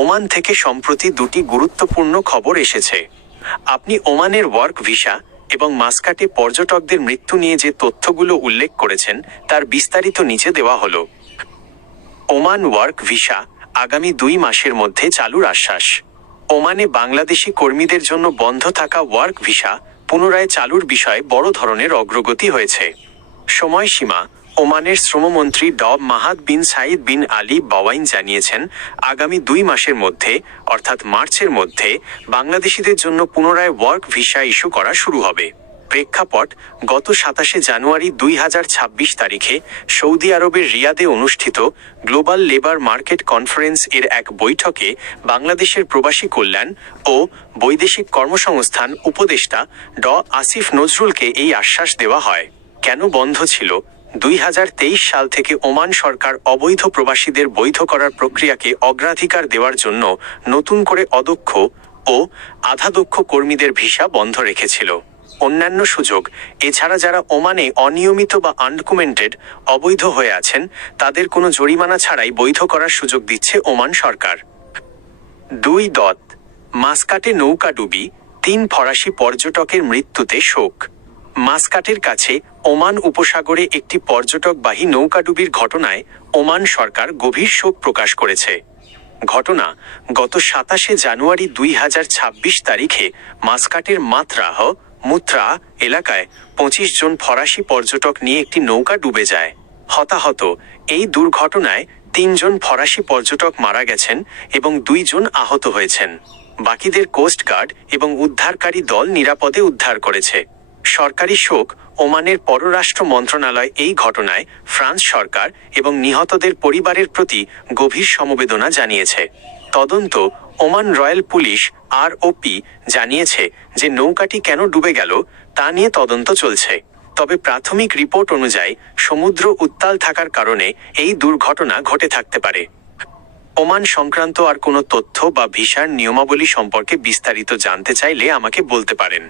Oman থেকে সম্প্রতি দুটি গুরুত্বপূর্ণ খবর এসেছে। আপনি ওমানের ওয়ার্ক ভিসা এবং মাস্কাটে পর্যটকদের মৃত্যু নিয়ে যে তথ্যগুলো উল্লেখ করেছেন তার বিস্তারিত নিচে দেওয়া হলো। ওমান ওয়ার্ক ভিসা আগামী 2 মাসের মধ্যে চালুর আশ্বাস। ওমানে বাংলাদেশি কর্মীদের জন্য বন্ধ থাকা ওয়ার্ক ভিসা পুনরায় চালুর বিষয়ে বড় ধরনের অগ্রগতি হয়েছে। সময়সীমা: ওমানের শ্রমমন্ত্রী মাহাদ বিন সাইদ বিন আলী বাওয়াইন জানিয়েছেন, আগামী 2 মাসের মধ্যে অর্থাৎ মার্চের মধ্যে বাংলাদেশিদের জন্য পুনরায় ওয়ার্ক ভিসা ইস্যু করা শুরু হবে। প্রেক্ষাপট: গত 27 জানুয়ারি 2026 তারিখে সৌদি আরবের রিয়াদে অনুষ্ঠিত গ্লোবাল লেবার মার্কেট কনফারেন্স এর এক বৈঠকে বাংলাদেশের প্রবাসী কল্যাণ ও বৈদেশিক কর্মসংস্থান উপদেষ্টা আসিফ নজরুলকে এই আশ্বাস দেওয়া হয়। কেন বন্ধ ছিল? 2023 সাল থেকে ওমান সরকার অবৈধ প্রবাসীদের বৈধ করার প্রক্রিয়াকে অগ্রাধিকার দেওয়ার জন্য নতুন করে অদক্ষ ও আধাদক্ষ কর্মীদের ভিসা বন্ধ রেখেছিল। অন্যান্য সুযোগ: এছাড়া যারা ওমানে অনিয়মিত বা আনডকুমেন্টেড অবৈধ হয়ে আছেন তাদের কোনো জরিমানা ছাড়াই বৈধ করার সুযোগ দিচ্ছে ওমান সরকার। 2. মাস্কাটে নৌকাডুবি, 3 ফরাসি পর্যটকের মৃত্যুতে শোক। মাস্কাটের কাছে ওমান উপসাগরে একটি পর্যটকবাহী নৌকাডুবির ঘটনায় ওমান সরকার গভীর শোক প্রকাশ করেছে। ঘটনা: গত 27 জানুয়ারি 2026 তারিখে মাস্কাটের মুত্রা এলাকায় 25 জন ফরাসি পর্যটক নিয়ে একটি নৌকা ডুবে যায়। হতাহত: এই দুর্ঘটনায় 3 জন ফরাসি পর্যটক মারা গেছেন এবং 2 জন আহত হয়েছেন। বাকিদের কোস্টগার্ড এবং উদ্ধারকারী দল নিরাপদে উদ্ধার করেছে। সরকারি শোক: ওমানের পররাষ্ট্র মন্ত্রণালয় এই ঘটনায় ফ্রান্স সরকার এবং নিহতদের পরিবারের প্রতি গভীর সমবেদনা জানিয়েছে। তদন্ত: ওমান রয়্যাল পুলিশ ROP জানিয়েছে যে নৌকাটি কেন ডুবে গেল তা নিয়ে তদন্ত চলছে। তবে প্রাথমিক রিপোর্ট অনুযায়ী সমুদ্র উত্তাল থাকার কারণে এই দুর্ঘটনা ঘটে থাকতে পারে। ওমান সংক্রান্ত আর কোনো তথ্য বা ভিসার নিয়মাবলী সম্পর্কে বিস্তারিত জানতে চাইলে আমাকে বলতে পারেন।